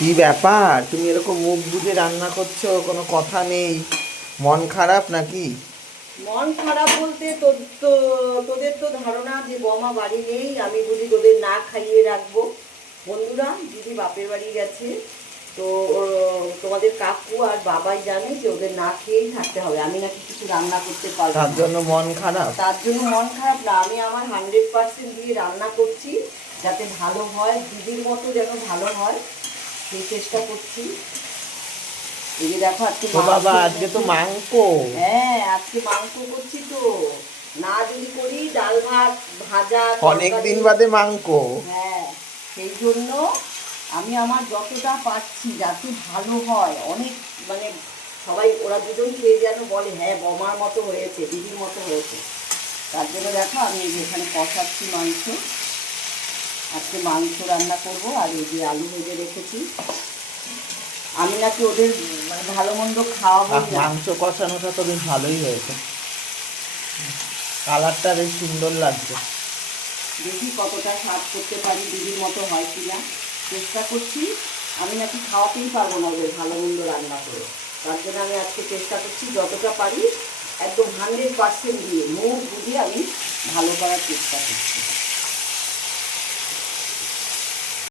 কি ব্যাপার? তুমি এরকম মুখ বুঝে রান্না করছ কোনো কথা নেই। মন খারাপ নাকি? মন খারাপ বলতে তোর তো তোদের তো ধারণা যে বমা বাড়ি নেই আমি বুঝি তোদের না খাইয়ে রাখব। বন্ধুরা দিদি বাপের বাড়ি গেছে তো তোমাদের কাকু আর বাবাই জানে যে ওদের না খেয়েই থাকতে হবে। আমি নাকি কিছু রান্না করতে পারব তার জন্য মন খারাপ? তার জন্য মন খারাপ না আমি আমার হান্ড্রেড পার্সেন্ট দিয়ে রান্না করছি যাতে ভালো হয় দিদির মতো যেন ভালো হয়। সেই চেষ্টা করছি। এই যে দেখো আজকে বাবা আজকে তো মাংস। হ্যাঁ আজকে মাংস করছি তো। না যদি করি ডাল ভাত ভাজা অনেক দিন বাদে মাংস। হ্যাঁ সেই জন্য আমি আমার যতটা পাচ্ছি যাতে ভালো হয়। অনেক মানে সবাই ওরা দুজন খেয়ে যেন বলে হ্যাঁ বমার মতো হয়েছে দিদির মতো হয়েছে। তার জন্য দেখো আমি এখানে কষাচ্ছি মাংস। আজকে মাংস রান্না করব আর এই যে আলু ভেজে রেখেছি। আমি নাকি ওদের মানে ভালো মন্দ খাওয়াবো। মাংস কষানোটা তো বেশ ভালোই হয়েছে। কালারটা বেশ সুন্দর লাগছে। দেখি কতটা স্বাদ করতে পারি দিদির মতো হয় কি না চেষ্টা করছি। আমি নাকি খাওয়াতেই পারব না ওদের ভালো মন্দ রান্না করে। তার জন্য আমি আজকে চেষ্টা করছি যতটা পারি একদম হান্ড্রেড পার্সেন্ট দিয়ে মুখ বুঝিয়ে আমি ভালো করার চেষ্টা করছি।